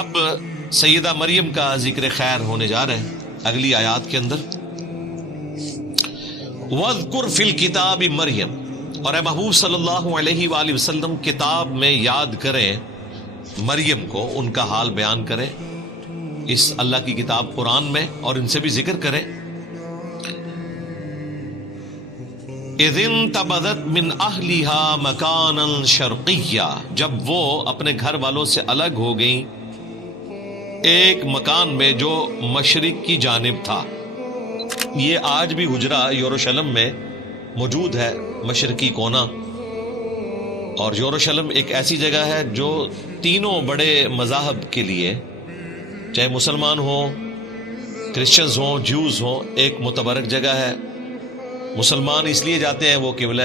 اب سیدہ مریم کا ذکر خیر ہونے جا رہے ہیں اگلی آیات کے اندر. وَاذْكُرْ فِي الْكِتَابِ مریم، اور اے محبوب صلی اللہ علیہ وآلہ وسلم کتاب میں یاد کریں مریم کو، ان کا حال بیان کریں اس اللہ کی کتاب قرآن میں، اور ان سے بھی ذکر کریں. اِذِ انتبذت من اہلہا مکانا شرقیا، جب وہ اپنے گھر والوں سے الگ ہو گئیں ایک مکان میں جو مشرق کی جانب تھا. یہ آج بھی حجرہ یروشلم میں موجود ہے، مشرقی کونا. اور یروشلم ایک ایسی جگہ ہے جو تینوں بڑے مذاہب کے لیے، چاہے مسلمان ہوں، کرسچنز ہوں، جیوز ہوں، ایک متبرک جگہ ہے. مسلمان اس لیے جاتے ہیں، وہ قبلہ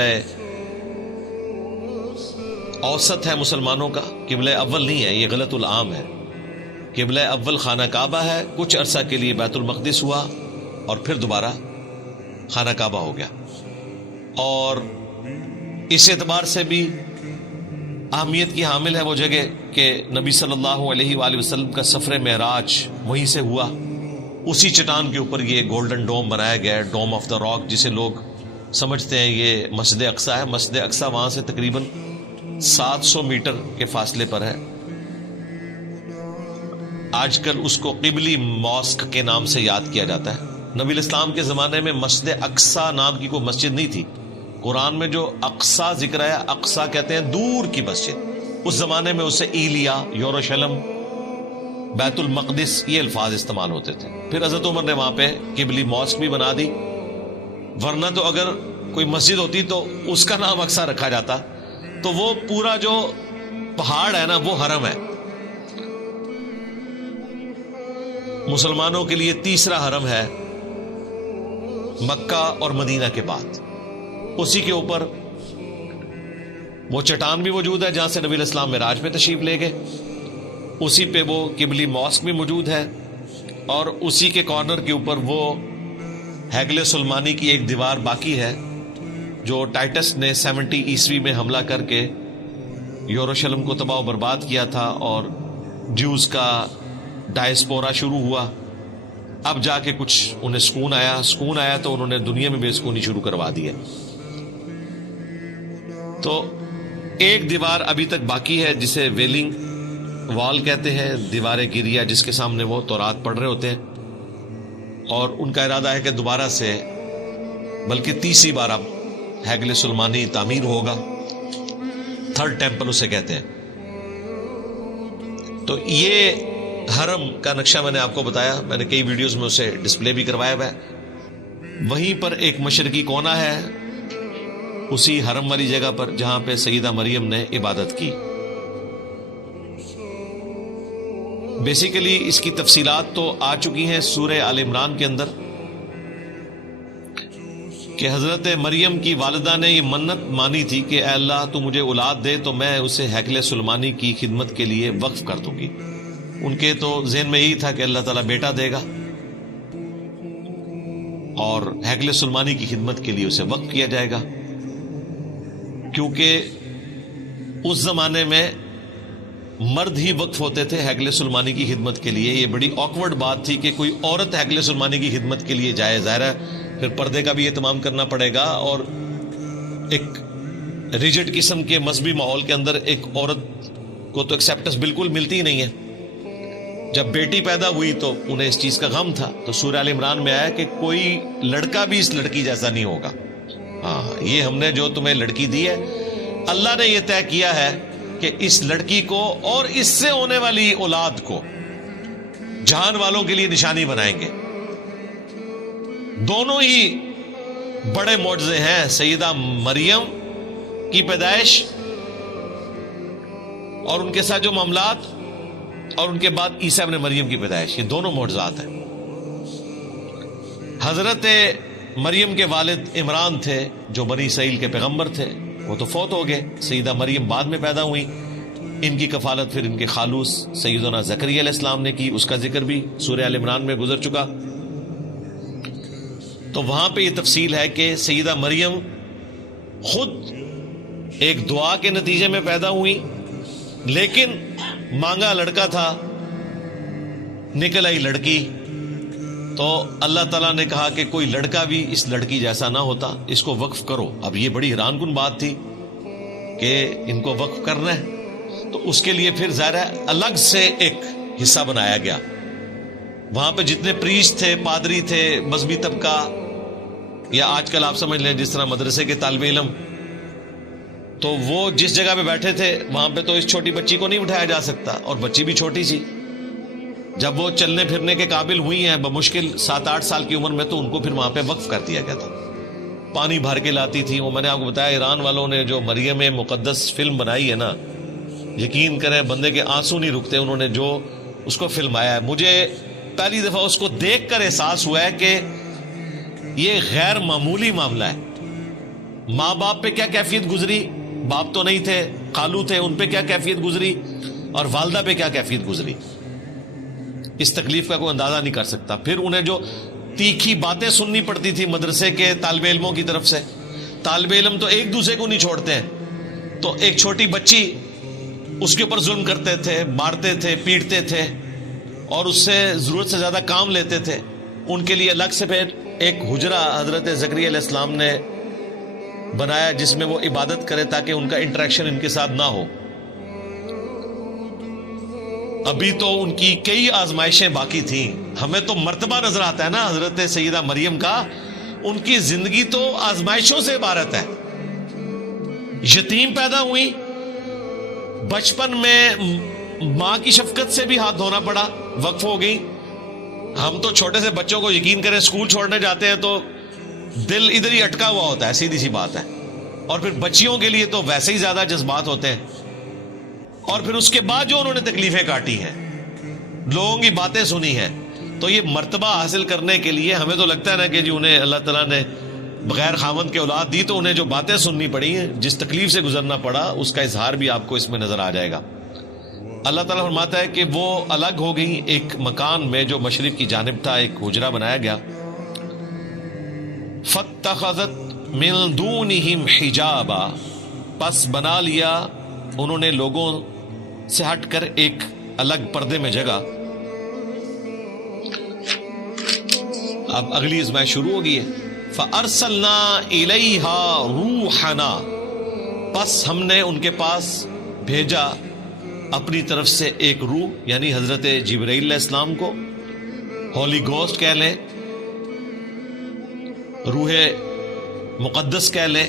اوسط ہے مسلمانوں کا، قبلہ اول نہیں ہے، یہ غلط العام ہے. قبلہ اول خانہ کعبہ ہے، کچھ عرصہ کے لیے بیت المقدس ہوا اور پھر دوبارہ خانہ کعبہ ہو گیا. اور اس اعتبار سے بھی اہمیت کی حامل ہے وہ جگہ کہ نبی صلی اللہ علیہ وآلہ وسلم کا سفر معراج وہیں سے ہوا. اسی چٹان کے اوپر یہ گولڈن ڈوم بنایا گیا ہے، ڈوم آف دا راک، جسے لوگ سمجھتے ہیں یہ مسجد اقصی ہے. مسجد اقصی وہاں سے تقریباً 700 میٹر کے فاصلے پر ہے. آج کل اس کو قبلی ماسک کے نام سے یاد کیا جاتا ہے. نبی الاسلام کے زمانے میں مسجد اقصی نام کی کوئی مسجد نہیں تھی. قرآن میں جو اقصی ذکر ہے، اقصی کہتے ہیں دور کی مسجد. اس زمانے میں اسے ایلیا، یروشلم، بیت المقدس یہ الفاظ استعمال ہوتے تھے. پھر حضرت عمر نے وہاں پہ قبلی ماسک بھی بنا دی، ورنہ تو اگر کوئی مسجد ہوتی تو اس کا نام اقصی رکھا جاتا. تو وہ پورا جو پہاڑ ہے نا، وہ حرم ہے. مسلمانوں کے لیے تیسرا حرم ہے مکہ اور مدینہ کے بعد. اسی کے اوپر وہ چٹان بھی موجود ہے جہاں سے نبی الاسلام معراج میں تشریف لے گئے. اسی پہ وہ قبلی ماسک بھی موجود ہے، اور اسی کے کارنر کے اوپر وہ ہیگل سلمانی کی ایک دیوار باقی ہے جو ٹائٹس نے 70 عیسوی میں حملہ کر کے یروشلم کو تباہ و برباد کیا تھا، اور جوز کا ڈائسپورا شروع ہوا. اب جا کے کچھ انہیں سکون آیا تو انہوں نے دنیا میں بے سکونی شروع کروا دی ہے. تو ایک دیوار ابھی تک باقی ہے جسے ویلنگ وال کہتے ہیں، دیوار گریا، جس کے سامنے وہ تورات پڑھ رہے ہوتے ہیں. اور ان کا ارادہ ہے کہ دوبارہ سے، بلکہ تیسری بار اب ہیگل سلمانی تعمیر ہوگا. تھرڈ ٹیمپل اسے کہتے ہیں. تو یہ حرم کا نقشہ میں نے آپ کو بتایا، میں نے کئی ویڈیوز میں اسے ڈسپلے بھی کروایا ہوا ہے. وہیں پر ایک مشرقی کونا ہے اسی حرم والی جگہ پر جہاں پہ سیدہ مریم نے عبادت کی. بیسیکلی اس کی تفصیلات تو آ چکی ہیں سورہ آل عمران کے اندر کہ حضرت مریم کی والدہ نے یہ منت مانی تھی کہ اے اللہ تو مجھے اولاد دے تو میں اسے ہیکل سلمانی کی خدمت کے لیے وقف کر دوں گی. ان کے تو ذہن میں یہی تھا کہ اللہ تعالیٰ بیٹا دے گا اور ہیکل سلمانی کی خدمت کے لیے اسے وقف کیا جائے گا. کیونکہ اس زمانے میں مرد ہی وقف ہوتے تھے ہیکل سلمانی کی خدمت کے لیے. یہ بڑی آکورڈ بات تھی کہ کوئی عورت ہیکل سلمانی کی خدمت کے لیے جائے. ظاہر ہے پھر پردے کا بھی اہتمام کرنا پڑے گا، اور ایک ریجڈ قسم کے مذہبی ماحول کے اندر ایک عورت کو تو ایکسیپٹنس بالکل ملتی ہی نہیں ہے. جب بیٹی پیدا ہوئی تو انہیں اس چیز کا غم تھا، تو سورہ آل عمران میں آیا کہ کوئی لڑکا بھی اس لڑکی جیسا نہیں ہوگا. ہاں، یہ ہم نے جو تمہیں لڑکی دی ہے، اللہ نے یہ طے کیا ہے کہ اس لڑکی کو اور اس سے ہونے والی اولاد کو جہان والوں کے لیے نشانی بنائیں گے. دونوں ہی بڑے معجزے ہیں، سیدہ مریم کی پیدائش اور ان کے ساتھ جو معاملات، اور ان کے بعد عیسیٰ ابن مریم کی پیدائش. یہ دونوں معجزات ہیں. حضرت مریم کے والد عمران تھے جو بنی اسرائیل کے پیغمبر تھے، وہ تو فوت ہو گئے. سیدہ مریم بعد میں پیدا ہوئی. ان کی کفالت پھر ان کے خالوص سیدنا زکریا علیہ السلام نے کی. اس کا ذکر بھی سورہ آل عمران میں گزر چکا. تو وہاں پہ یہ تفصیل ہے کہ سیدہ مریم خود ایک دعا کے نتیجے میں پیدا ہوئی، لیکن مانگا لڑکا تھا نکل آئی لڑکی، تو اللہ تعالیٰ نے کہا کہ کوئی لڑکا بھی اس لڑکی جیسا نہ ہوتا، اس کو وقف کرو۔ اب یہ بڑی حیران کن بات تھی کہ ان کو وقف کرنا ہے، تو اس کے لیے پھر ظاہر ہے الگ سے ایک حصہ بنایا گیا۔ وہاں پہ جتنے پریسٹ تھے، پادری تھے، مذہبی طبقہ، یا آج کل آپ سمجھ لیں جس طرح مدرسے کے طالب علم، تو وہ جس جگہ پہ بیٹھے تھے وہاں پہ تو اس چھوٹی بچی کو نہیں بٹھایا جا سکتا، اور بچی بھی چھوٹی سی۔ جب وہ چلنے پھرنے کے قابل ہوئی ہیں بمشکل 7-8 سال کی عمر میں، تو ان کو پھر وہاں پہ وقف کر دیا گیا تھا۔ پانی بھر کے لاتی تھی وہ۔ میں نے آپ کو بتایا ایران والوں نے جو مریم مقدس فلم بنائی ہے نا، یقین کریں بندے کے آنسو نہیں رکتے، انہوں نے جو اس کو فلمایا ہے، مجھے پہلی دفعہ اس کو دیکھ کر احساس ہوا ہے کہ یہ غیر معمولی معاملہ ہے۔ ماں باپ پہ کیا کیفیت گزری، باپ تو نہیں تھے، خالو تھے، ان پہ کیا کیفیت گزری، اور والدہ پہ کیا کیفیت گزری، اس تکلیف کا کوئی اندازہ نہیں کر سکتا۔ پھر انہیں جو تیکھی باتیں سننی پڑتی تھی مدرسے کے طالب علموں کی طرف سے، طالب علم تو ایک دوسرے کو نہیں چھوڑتے ہیں، تو ایک چھوٹی بچی اس کے اوپر ظلم کرتے تھے، مارتے تھے، پیٹتے تھے، اور اس سے ضرورت سے زیادہ کام لیتے تھے۔ ان کے لیے الگ سے پھر ایک حجرہ حضرت زکریا علیہ السلام نے بنایا جس میں وہ عبادت کرے تاکہ ان کا انٹریکشن ان کے ساتھ نہ ہو۔ ابھی تو ان کی کئی آزمائشیں باقی تھیں۔ ہمیں تو مرتبہ نظر آتا ہے نا حضرت سیدہ مریم کا، ان کی زندگی تو آزمائشوں سے عبارت ہے۔ یتیم پیدا ہوئی، بچپن میں ماں کی شفقت سے بھی ہاتھ دھونا پڑا، وقف ہو گئی۔ ہم تو چھوٹے سے بچوں کو یقین کریں اسکول چھوڑنے جاتے ہیں تو دل ادھر ہی اٹکا ہوا ہوتا ہے، سیدھی سی بات ہے، اور پھر بچیوں کے لیے تو ویسے ہی زیادہ جذبات ہوتے ہیں۔ اور پھر اس کے بعد جو انہوں نے تکلیفیں کاٹی ہیں، لوگوں کی باتیں سنی ہیں، تو یہ مرتبہ حاصل کرنے کے لیے ہمیں تو لگتا ہے نا کہ جی انہیں اللہ تعالیٰ نے بغیر خاوند کے اولاد دی، تو انہیں جو باتیں سننی پڑی ہیں، جس تکلیف سے گزرنا پڑا، اس کا اظہار بھی آپ کو اس میں نظر آ جائے گا۔ اللہ تعالیٰ فرماتا ہے کہ وہ الگ ہو گئی ایک مکان میں جو مشرق کی جانب تھا، ایک حجرہ بنایا گیا۔ فاتخذت من دونہم حجابا، پس بنا لیا انہوں نے لوگوں سے ہٹ کر ایک الگ پردے میں جگہ۔ اب اگلی آزمائش شروع ہو گئی ہے۔ فَأَرْسَلْنَا إِلَيْهَا رُوحَنَا، پس ہم نے ان کے پاس بھیجا اپنی طرف سے ایک روح، یعنی حضرت جبرائیل علیہ السلام کو، ہولی گوسٹ کہہ لیں، روح مقدس کہہ لیں،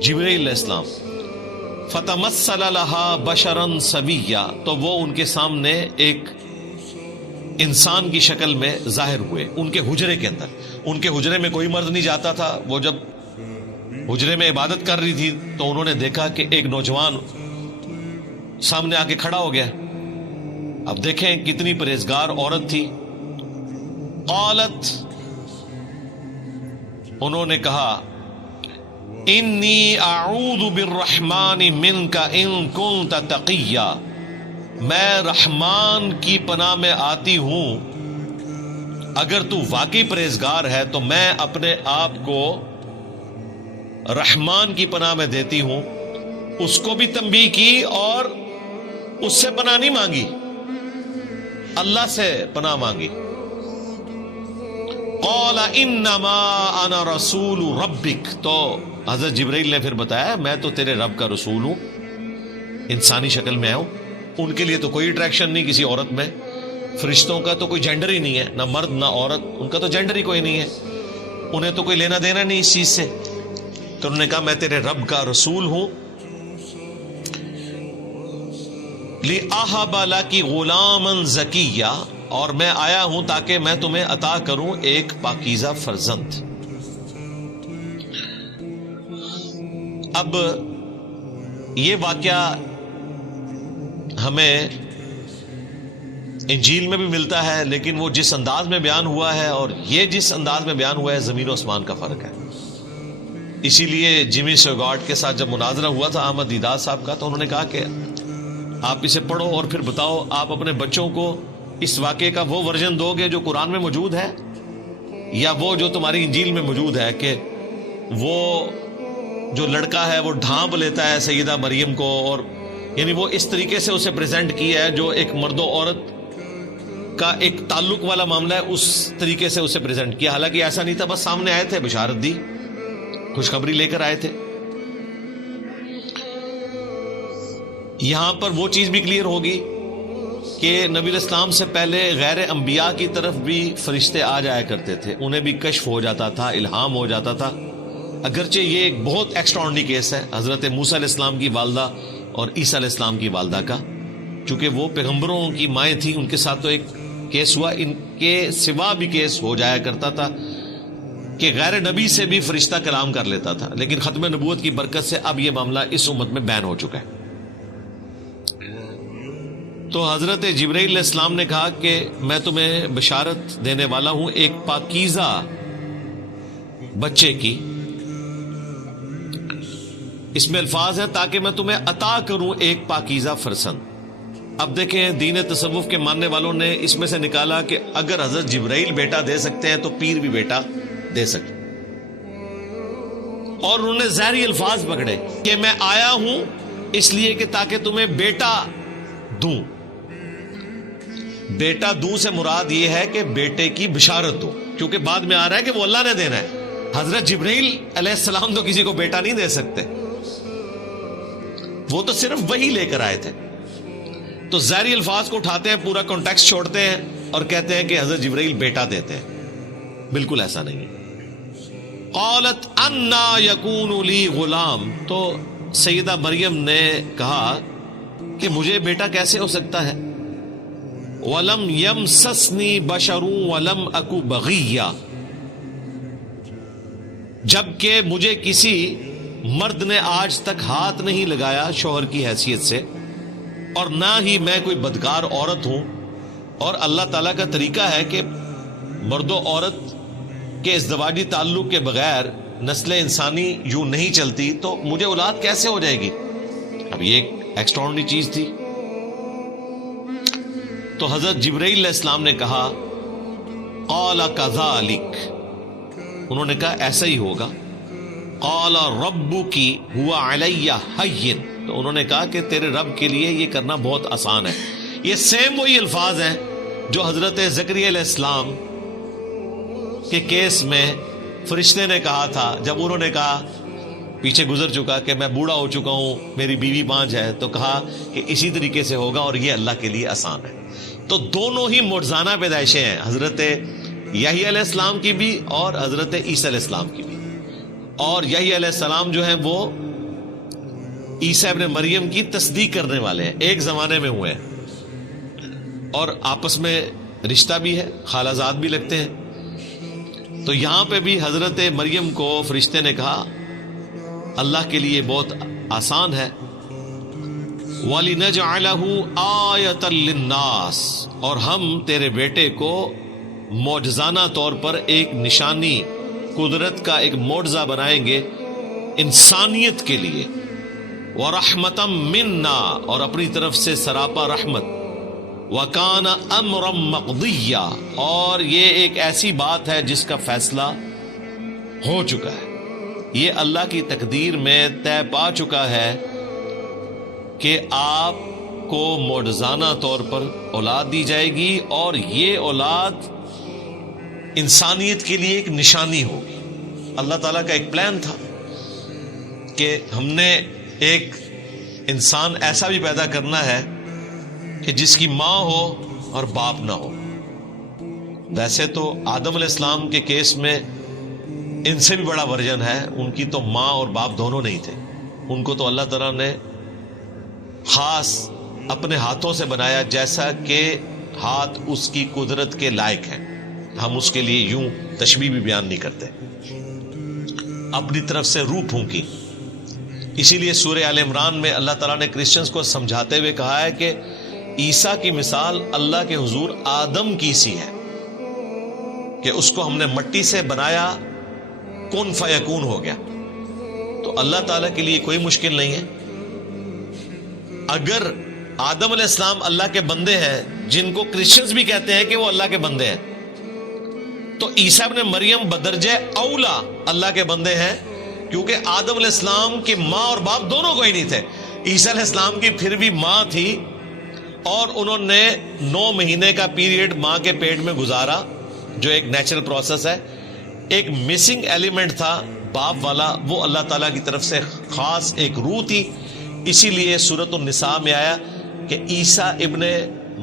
جبرائیل علیہ السلام۔ فَتَمَثَّلَ لَهَا بَشَرًا سَوِيًّا، تو وہ ان کے سامنے ایک انسان کی شکل میں ظاہر ہوئے ان کے حجرے کے اندر۔ ان کے حجرے میں کوئی مرد نہیں جاتا تھا۔ وہ جب حجرے میں عبادت کر رہی تھی تو انہوں نے دیکھا کہ ایک نوجوان سامنے آ کے کھڑا ہو گیا۔ اب دیکھیں کتنی پرہیزگار عورت تھی۔ قالت، انہوں نے کہا، انی اعوذ بالرحمن منک ان کنت تقیا، میں رحمان کی پناہ میں آتی ہوں، اگر تو واقعی پرہیزگار ہے تو میں اپنے آپ کو رحمان کی پناہ میں دیتی ہوں۔ اس کو بھی تنبیہ کی اور اس سے پناہ نہیں مانگی، اللہ سے پناہ مانگی۔ قال انما انا رسول ربک، تو حضرت جبرائیل نے پھر بتایا میں تو تیرے رب کا رسول ہوں، انسانی شکل میں ہوں۔ ان کے لیے تو کوئی اٹریکشن نہیں کسی عورت میں، فرشتوں کا تو کوئی جینڈر ہی نہیں ہے، نہ مرد نہ عورت، ان کا تو جینڈر ہی کوئی نہیں ہے، انہیں تو کوئی لینا دینا نہیں اس چیز سے۔ تو انہوں نے کہا میں تیرے رب کا رسول ہوں۔ لِأَهَبَ لَكِ غُلَامًا زَكِيًّا، اور میں آیا ہوں تاکہ میں تمہیں عطا کروں ایک پاکیزہ فرزند۔ اب یہ واقعہ ہمیں انجیل میں بھی ملتا ہے، لیکن وہ جس انداز میں بیان ہوا ہے اور یہ جس انداز میں بیان ہوا ہے، زمین و آسمان کا فرق ہے۔ اسی لیے جیمی سوگارڈ کے ساتھ جب مناظرہ ہوا تھا احمد دیدار صاحب کا، تو انہوں نے کہا کہ آپ اسے پڑھو اور پھر بتاؤ آپ اپنے بچوں کو اس واقعے کا وہ ورژن دو گے جو قرآن میں موجود ہے، یا وہ جو تمہاری انجیل میں موجود ہے کہ وہ جو لڑکا ہے وہ ڈھانپ لیتا ہے سیدہ مریم کو، اور یعنی وہ اس طریقے سے اسے پریزنٹ کیا ہے جو ایک مرد و عورت کا ایک تعلق والا معاملہ ہے اس طریقے سے اسے پریزنٹ کیا، حالانکہ ایسا نہیں تھا، بس سامنے آئے تھے، بشارت دی، خوشخبری لے کر آئے تھے۔ یہاں پر وہ چیز بھی کلیئر ہوگی کہ نبی علیہ السلام سے پہلے غیر انبیاء کی طرف بھی فرشتے آ جایا کرتے تھے، انہیں بھی کشف ہو جاتا تھا، الہام ہو جاتا تھا، اگرچہ یہ ایک بہت ایکسٹراڈنری کیس ہے حضرت موسیٰ علیہ السلام کی والدہ اور عیسیٰ علیہ السلام کی والدہ کا، چونکہ وہ پیغمبروں کی مائیں تھیں، ان کے ساتھ تو ایک کیس ہوا، ان کے سوا بھی کیس ہو جایا کرتا تھا کہ غیر نبی سے بھی فرشتہ کلام کر لیتا تھا، لیکن ختم نبوت کی برکت سے اب یہ معاملہ اس امت میں بین ہو چکا ہے۔ تو حضرت جبرائیل علیہ السلام نے کہا کہ میں تمہیں بشارت دینے والا ہوں ایک پاکیزہ بچے کی، اس میں الفاظ ہیں تاکہ میں تمہیں عطا کروں ایک پاکیزہ فرزند۔ اب دیکھیں دین تصوف کے ماننے والوں نے اس میں سے نکالا کہ اگر حضرت جبرائیل بیٹا دے سکتے ہیں تو پیر بھی بیٹا دے سکتے، اور انہوں نے ظاہری الفاظ پکڑے کہ میں آیا ہوں اس لیے کہ تاکہ تمہیں بیٹا دوں۔ بیٹا دوں سے مراد یہ ہے کہ بیٹے کی بشارت دو، کیونکہ بعد میں آ رہا ہے کہ وہ اللہ نے دینا ہے۔ حضرت جبرائیل علیہ السلام تو کسی کو بیٹا نہیں دے سکتے، وہ تو صرف وہی لے کر آئے تھے۔ تو ظاہری الفاظ کو اٹھاتے ہیں، پورا کانٹیکسٹ چھوڑتے ہیں اور کہتے ہیں کہ حضرت جبرائیل بیٹا دیتے ہیں، بالکل ایسا نہیں ہے۔ قالت انا یکون لی غلام، تو سیدہ مریم نے کہا کہ مجھے بیٹا کیسے ہو سکتا ہے؟ وَلَمْ يَمْسَسْنِي بَشَرٌ وَلَمْ أَكُ بَغِيًّا، جبکہ مجھے کسی مرد نے آج تک ہاتھ نہیں لگایا شوہر کی حیثیت سے، اور نہ ہی میں کوئی بدکار عورت ہوں، اور اللہ تعالیٰ کا طریقہ ہے کہ مرد و عورت کے ازدواجی تعلق کے بغیر نسل انسانی یوں نہیں چلتی، تو مجھے اولاد کیسے ہو جائے گی؟ اب یہ ایک ایکسٹراڈنری چیز تھی۔ تو حضرت جبرائیل علیہ السلام نے کہا قال کذالک، انہوں نے کہا ایسا ہی ہوگا۔ قال ربک هو علی ہین، تو انہوں نے کہا کہ تیرے رب کے لیے یہ کرنا بہت آسان ہے۔ یہ سیم وہی الفاظ ہیں جو حضرت زکریا علیہ السلام کے کیس میں فرشتے نے کہا تھا، جب انہوں نے کہا، پیچھے گزر چکا کہ میں بوڑھا ہو چکا ہوں، میری بیوی 5 ہے، تو کہا کہ اسی طریقے سے ہوگا اور یہ اللہ کے لیے آسان ہے۔ تو دونوں ہی معجزانہ پیدائشیں ہیں، حضرت یحییٰ علیہ السلام کی بھی اور حضرت عیسیٰ علیہ السلام کی بھی۔ اور یحییٰ علیہ السلام جو ہیں وہ عیسیٰ ابن مریم کی تصدیق کرنے والے ہیں، ایک زمانے میں ہوئے ہیں، اور آپس میں رشتہ بھی ہے، خالہ زاد بھی لگتے ہیں۔ تو یہاں پہ بھی حضرت مریم کو فرشتے نے کہا اللہ کے لیے بہت آسان ہے۔ وَلِنَجْعَلَهُ آیَةً لِلنَّاسِ، اور ہم تیرے بیٹے کو معجزانہ طور پر ایک نشانی، قدرت کا ایک معجزہ بنائیں گے انسانیت کے لیے۔ وَرَحْمَةً مِنَّا، اور اپنی طرف سے سراپا رحمت۔ وَكَانَ أَمْرًا مَقْضِيًّا، اور یہ ایک ایسی بات ہے جس کا فیصلہ ہو چکا ہے، یہ اللہ کی تقدیر میں طے پا چکا ہے کہ آپ کو معجزانہ طور پر اولاد دی جائے گی، اور یہ اولاد انسانیت کے لیے ایک نشانی ہوگی۔ اللہ تعالیٰ کا ایک پلان تھا کہ ہم نے ایک انسان ایسا بھی پیدا کرنا ہے کہ جس کی ماں ہو اور باپ نہ ہو۔ ویسے تو آدم علیہ السلام کے کیس میں ان سے بھی بڑا ورژن ہے، ان کی تو ماں اور باپ دونوں نہیں تھے، ان کو تو اللہ تعالیٰ نے خاص اپنے ہاتھوں سے بنایا جیسا کہ ہاتھ اس کی قدرت کے لائق ہیں، ہم اس کے لیے یوں تشبیہ بھی بیان نہیں کرتے۔ اپنی طرف سے روح پھونکی، اسی لیے سورہ آل عمران میں اللہ تعالیٰ نے کرسچنز کو سمجھاتے ہوئے کہا ہے کہ عیسیٰ کی مثال اللہ کے حضور آدم کی سی ہے کہ اس کو ہم نے مٹی سے بنایا، کن فیکون ہو گیا۔ تو اللہ تعالیٰ کے لیے کوئی مشکل نہیں ہے۔ اگر آدم علیہ السلام اللہ کے بندے ہیں، جن کو کرسچنز بھی کہتے ہیں کہ وہ اللہ کے بندے ہیں، تو عیسیٰ ابن مریم بدرجہ اولا اللہ کے بندے ہیں، کیونکہ آدم علیہ السلام کی ماں اور باپ دونوں کو ہی نہیں تھے۔ عیسیٰ علیہ السلام کی پھر بھی ماں تھی، اور انہوں نے 9 مہینے کا پیریڈ ماں کے پیٹ میں گزارا، جو ایک نیچرل پروسیس ہے. ایک مسنگ ایلیمنٹ تھا باپ والا، وہ اللہ تعالیٰ کی طرف سے خاص ایک روح تھی. اسی لیے سورۃ النساء میں آیا کہ عیسیٰ ابن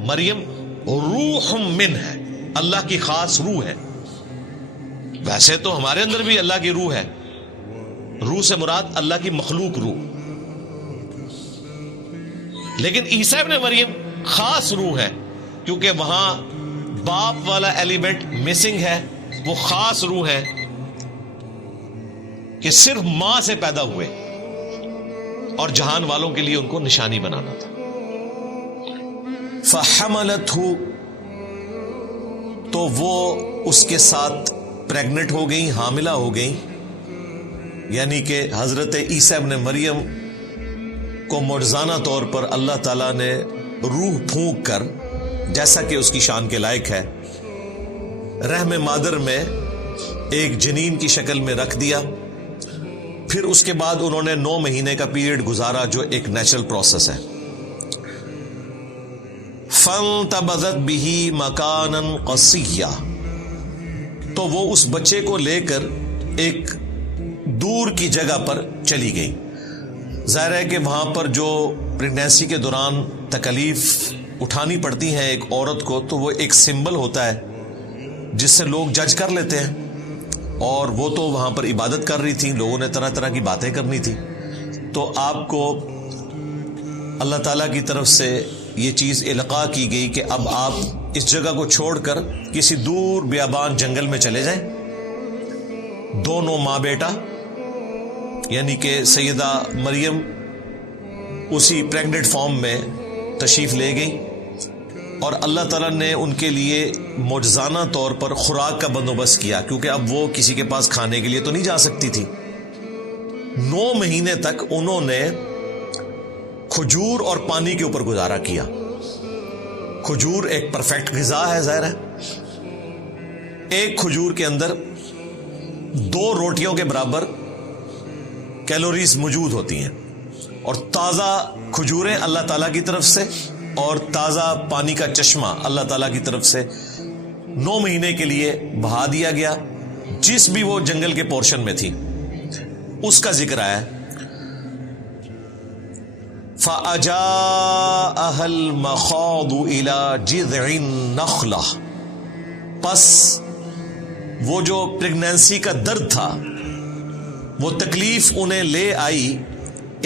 مریم روح من ہے، اللہ کی خاص روح ہے. ویسے تو ہمارے اندر بھی اللہ کی روح ہے، روح سے مراد اللہ کی مخلوق روح، لیکن عیسیٰ ابن مریم خاص روح ہے کیونکہ وہاں باپ والا ایلیمنٹ مسنگ ہے. وہ خاص روح ہے کہ صرف ماں سے پیدا ہوئے اور جہان والوں کے لیے ان کو نشانی بنانا تھا. فحملتہ، تو وہ اس کے ساتھ پریگنٹ ہو گئیں، حاملہ ہو گئیں. یعنی کہ حضرت عیسیٰ ابن مریم کو معجزانہ طور پر اللہ تعالیٰ نے روح پھونک کر، جیسا کہ اس کی شان کے لائق ہے، رحم مادر میں ایک جنین کی شکل میں رکھ دیا. پھر اس کے بعد انہوں نے 9 مہینے کا پیریڈ گزارا، جو ایک نیچرل پروسیس ہے. فانتبذت بہ مکانا قصیا، تو وہ اس بچے کو لے کر ایک دور کی جگہ پر چلی گئی. ظاہر ہے کہ وہاں پر جو پریگنینسی کے دوران تکلیف اٹھانی پڑتی ہیں ایک عورت کو، تو وہ ایک سمبل ہوتا ہے جس سے لوگ جج کر لیتے ہیں. اور وہ تو وہاں پر عبادت کر رہی تھی، لوگوں نے طرح طرح کی باتیں کرنی تھی. تو آپ کو اللہ تعالیٰ کی طرف سے یہ چیز القاء کی گئی کہ اب آپ اس جگہ کو چھوڑ کر کسی دور بیابان جنگل میں چلے جائیں. دونوں ماں بیٹا، یعنی کہ سیدہ مریم اسی پریگننٹ فارم میں تشریف لے گئی، اور اللہ تعالیٰ نے ان کے لیے معجزانہ طور پر خوراک کا بندوبست کیا، کیونکہ اب وہ کسی کے پاس کھانے کے لیے تو نہیں جا سکتی تھی. 9 مہینے تک انہوں نے کھجور اور پانی کے اوپر گزارا کیا. کھجور ایک پرفیکٹ غذا ہے، ظاہر ہے. ایک کھجور کے اندر 2 روٹیوں کے برابر کیلوریز موجود ہوتی ہیں، اور تازہ کھجوریں اللہ تعالیٰ کی طرف سے اور تازہ پانی کا چشمہ اللہ تعالیٰ کی طرف سے 9 مہینے کے لیے بہا دیا گیا. جس بھی وہ جنگل کے پورشن میں تھی اس کا ذکر آیا. فَأَجَاءَهَا الْمَخَاضُ إِلَى جِذْعِ النَّخْلَةِ، پس وہ جو پریگنینسی کا درد تھا، وہ تکلیف انہیں لے آئی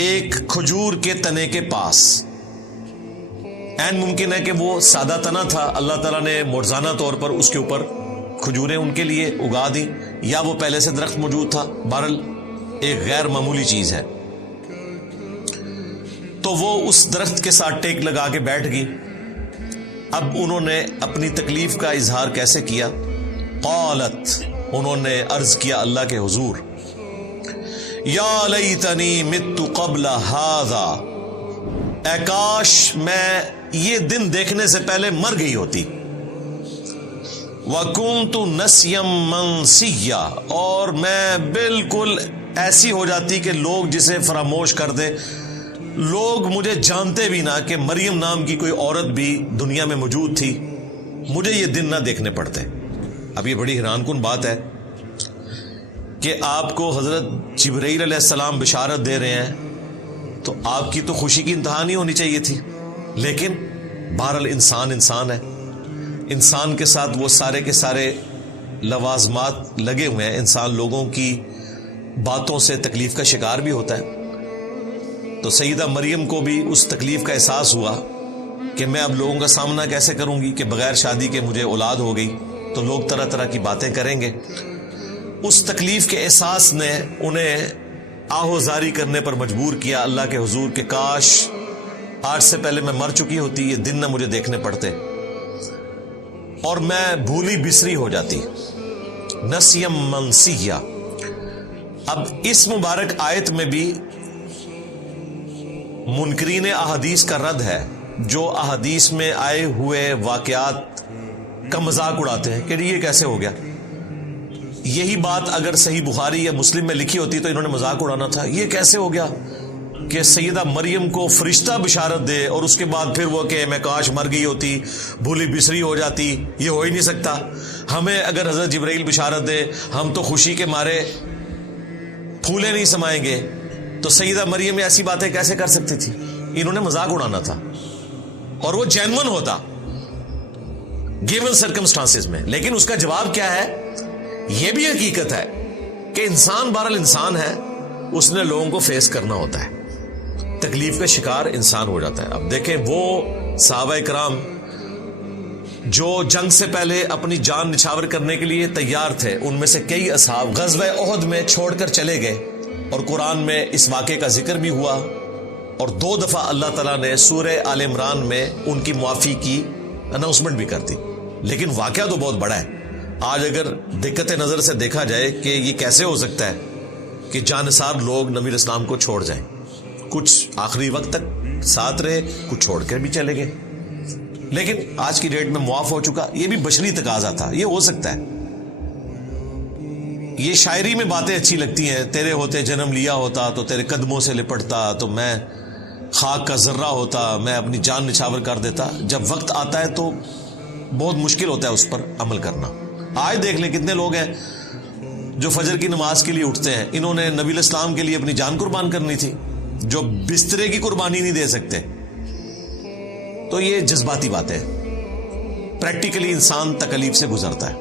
ایک کھجور کے تنے کے پاس. این ممکن ہے کہ وہ سادہ تنا تھا، اللہ تعالیٰ نے معجزانہ طور پر اس کے اوپر کھجوریں ان کے لیے اگا دی، یا وہ پہلے سے درخت موجود تھا. بہرحال ایک غیر معمولی چیز ہے. تو وہ اس درخت کے ساتھ ٹیک لگا کے بیٹھ گئی. اب انہوں نے اپنی تکلیف کا اظہار کیسے کیا؟ قالت، انہوں نے عرض کیا اللہ کے حضور، یا لیتنی مت قبل ھذا، اے کاش میں یہ دن دیکھنے سے پہلے مر گئی ہوتی. وَكُنْتُ نَسْيًا مَنْسِيًّا، اور میں بالکل ایسی ہو جاتی کہ لوگ جسے فراموش کر دیں. لوگ مجھے جانتے بھی نہ کہ مریم نام کی کوئی عورت بھی دنیا میں موجود تھی، مجھے یہ دن نہ دیکھنے پڑتے. اب یہ بڑی حیران کن بات ہے کہ آپ کو حضرت جبرائیل علیہ السلام بشارت دے رہے ہیں، تو آپ کی تو خوشی کی انتہا نہیں ہونی چاہیے تھی. لیکن بہرحال انسان ہے، انسان کے ساتھ وہ سارے کے سارے لوازمات لگے ہوئے ہیں. انسان لوگوں کی باتوں سے تکلیف کا شکار بھی ہوتا ہے. تو سیدہ مریم کو بھی اس تکلیف کا احساس ہوا کہ میں اب لوگوں کا سامنا کیسے کروں گی کہ بغیر شادی کے مجھے اولاد ہو گئی، تو لوگ طرح طرح کی باتیں کریں گے. اس تکلیف کے احساس نے انہیں آہوزاری کرنے پر مجبور کیا اللہ کے حضور کہ کاش آج سے پہلے میں مر چکی ہوتی، یہ دن نہ مجھے دیکھنے پڑتے اور میں بھولی بسری ہو جاتی. نسیم منسیہ. اب اس مبارک آیت میں بھی منکرین احادیث کا رد ہے، جو احادیث میں آئے ہوئے واقعات کا مذاق اڑاتے ہیں کہ یہ کیسے ہو گیا. یہی بات اگر صحیح بخاری یا مسلم میں لکھی ہوتی تو انہوں نے مذاق اڑانا تھا، یہ کیسے ہو گیا، کہ سیدہ مریم کو فرشتہ بشارت دے اور اس کے بعد پھر وہ کہ میں کاش مر گئی ہوتی، بھولی بسری ہو جاتی، یہ ہو ہی نہیں سکتا. ہمیں اگر حضرت جبرائیل بشارت دے ہم تو خوشی کے مارے پھولے نہیں سمائیں گے. تو سیدہ مریم ایسی باتیں کیسے کر سکتی تھی؟ انہوں نے مذاق اڑانا تھا اور وہ جینون ہوتا گیون سرکمسٹانسز میں. لیکن اس کا جواب کیا ہے؟ یہ بھی حقیقت ہے کہ انسان بہرحال انسان ہے، اس نے لوگوں کو فیس کرنا ہوتا ہے، تکلیف کا شکار انسان ہو جاتا ہے. اب دیکھیں وہ صحابہ کرام جو جنگ سے پہلے اپنی جان نچھاور کرنے کے لیے تیار تھے، ان میں سے کئی اصحاب غزوہ احد میں چھوڑ کر چلے گئے، اور قرآن میں اس واقعے کا ذکر بھی ہوا، اور 2 دفعہ اللہ تعالیٰ نے سورہ آل عمران میں ان کی معافی کی اناؤنسمنٹ بھی کر دی. لیکن واقعہ تو بہت بڑا ہے. آج اگر دقت نظر سے دیکھا جائے کہ یہ کیسے ہو سکتا ہے کہ جانثار لوگ نبی علیہ السلام کو چھوڑ جائیں، کچھ آخری وقت تک ساتھ رہے، کچھ چھوڑ کر بھی چلے گئے، لیکن آج کی ڈیٹ میں معاف ہو چکا. یہ بھی بشری تقاضا تھا، یہ ہو سکتا ہے. یہ شاعری میں باتیں اچھی لگتی ہیں، تیرے ہوتے جنم لیا ہوتا تو تیرے قدموں سے لپٹتا، تو میں خاک کا ذرہ ہوتا، میں اپنی جان نچھاور کر دیتا. جب وقت آتا ہے تو بہت مشکل ہوتا ہے اس پر عمل کرنا. آج دیکھ لیں کتنے لوگ ہیں جو فجر کی نماز کے لیے اٹھتے ہیں، انہوں نے نبی علیہ السلام کے لیے اپنی جان قربان کرنی تھی، جو بسترے کی قربانی نہیں دے سکتے. تو یہ جذباتی باتیں، پریکٹیکلی انسان تکلیف سے گزرتا ہے.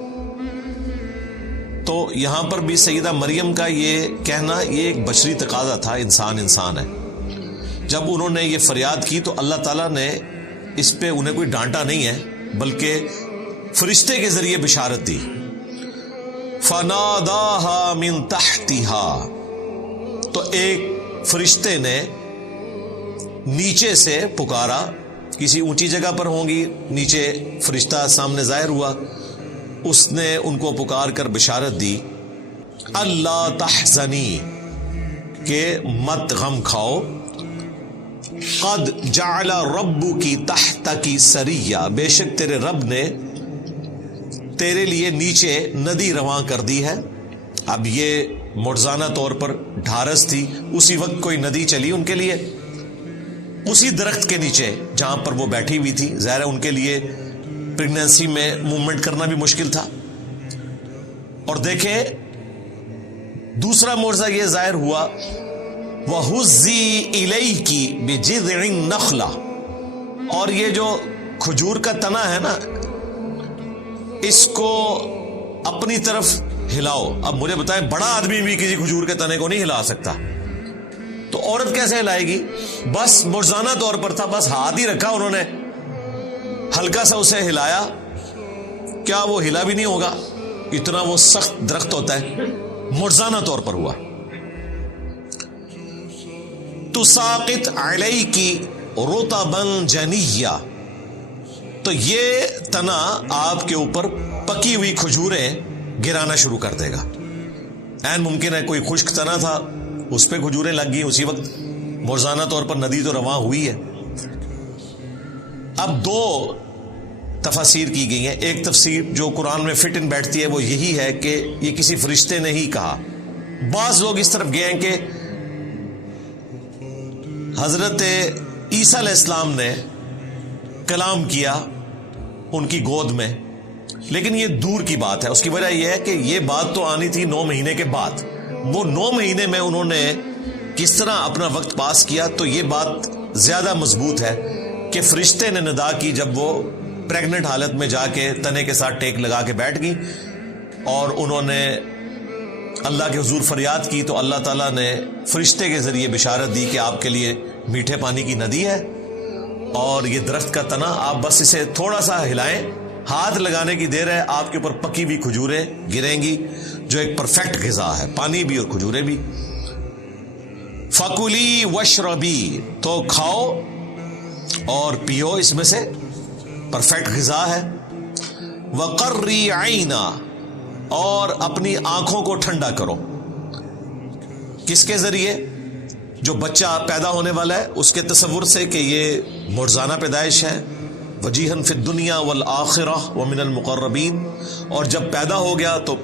تو یہاں پر بھی سیدہ مریم کا یہ کہنا یہ ایک بشری تقاضا تھا، انسان انسان ہے. جب انہوں نے یہ فریاد کی تو اللہ تعالیٰ نے اس پہ انہیں کوئی ڈانٹا نہیں ہے، بلکہ فرشتے کے ذریعے بشارت دی. فناداها من تحتها، تو ایک فرشتے نے نیچے سے پکارا، کسی اونچی جگہ پر ہوں گی، نیچے فرشتہ سامنے ظاہر ہوا، اس نے ان کو پکار کر بشارت دی، اللہ تحزنی، کہ مت غم کھاؤ، قد جعل ربکی تحتکی سریہ، بے شک تیرے رب نے تیرے لیے نیچے ندی رواں کر دی ہے. اب یہ معجزانہ طور پر ڈھارس تھی، اسی وقت کوئی ندی چلی ان کے لیے اسی درخت کے نیچے جہاں پر وہ بیٹھی ہوئی تھی. ظاہر ہے ان کے لیے پریگنینسی میں موومنٹ کرنا بھی مشکل تھا. اور دیکھیں دوسرا معجزہ یہ ظاہر ہوا، وَهُزِّي إِلَيْكِ بِجِذْعِ النَّخْلَةِ، اور یہ جو کھجور کا تنا ہے نا، اس کو اپنی طرف ہلاؤ. اب مجھے بتائیں بڑا آدمی بھی کسی کھجور کے تنے کو نہیں ہلا سکتا، تو عورت کیسے ہلائے گی؟ بس معجزانہ طور پر تھا، بس ہاتھ ہی رکھا انہوں نے، ہلکا سا اسے ہلایا، کیا وہ ہلا بھی نہیں ہوگا؟ اتنا وہ سخت درخت ہوتا ہے. معجزانہ طور پر ہوا. تساقط علیکی رطبا جنیہ، تو یہ تنا آپ کے اوپر پکی ہوئی کھجوریں گرانا شروع کر دے گا. این ممکن ہے کوئی خشک تنا تھا، اس پہ کھجوریں لگ گئی اسی وقت. معجزانہ طور پر ندی تو رواں ہوئی ہے. اب 2 تفاسیر کی گئی ہیں. ایک تفسیر جو قرآن میں فٹ ان بیٹھتی ہے وہ یہی ہے کہ یہ کسی فرشتے نے ہی کہا. بعض لوگ اس طرف گئے ہیں کہ حضرت عیسیٰ علیہ السلام نے کلام کیا ان کی گود میں، لیکن یہ دور کی بات ہے. اس کی وجہ یہ ہے کہ یہ بات تو آنی تھی 9 مہینے کے بعد. وہ 9 مہینے میں انہوں نے کس طرح اپنا وقت پاس کیا، تو یہ بات زیادہ مضبوط ہے کہ فرشتے نے ندا کی جب وہ پریگننٹ حالت میں جا کے تنے کے ساتھ ٹیک لگا کے بیٹھ گئی، اور انہوں نے اللہ کے حضور فریاد کی، تو اللہ تعالیٰ نے فرشتے کے ذریعے بشارت دی کہ آپ کے لیے میٹھے پانی کی ندی ہے، اور یہ درخت کا تنا آپ بس اسے تھوڑا سا ہلائیں، ہاتھ لگانے کی دیر ہے، آپ کے اوپر پکی ہوئی کھجوریں گریں گی، جو ایک پرفیکٹ غذا ہے، پانی بھی اور کھجوریں بھی. فَكُلِي وَاشْرَبِي، تو کھاؤ اور پیو، اس میں سے پرفیکٹ غذا ہے. وَقَرِّي عَيْنًا، اور اپنی آنکھوں کو ٹھنڈا کرو. کس کے ذریعے؟ جو بچہ پیدا ہونے والا ہے اس کے تصور سے کہ یہ معجزانہ پیدائش ہے. وجیہن فی الدنیا والآخرہ ومن المقربین، اور جب پیدا ہو گیا تو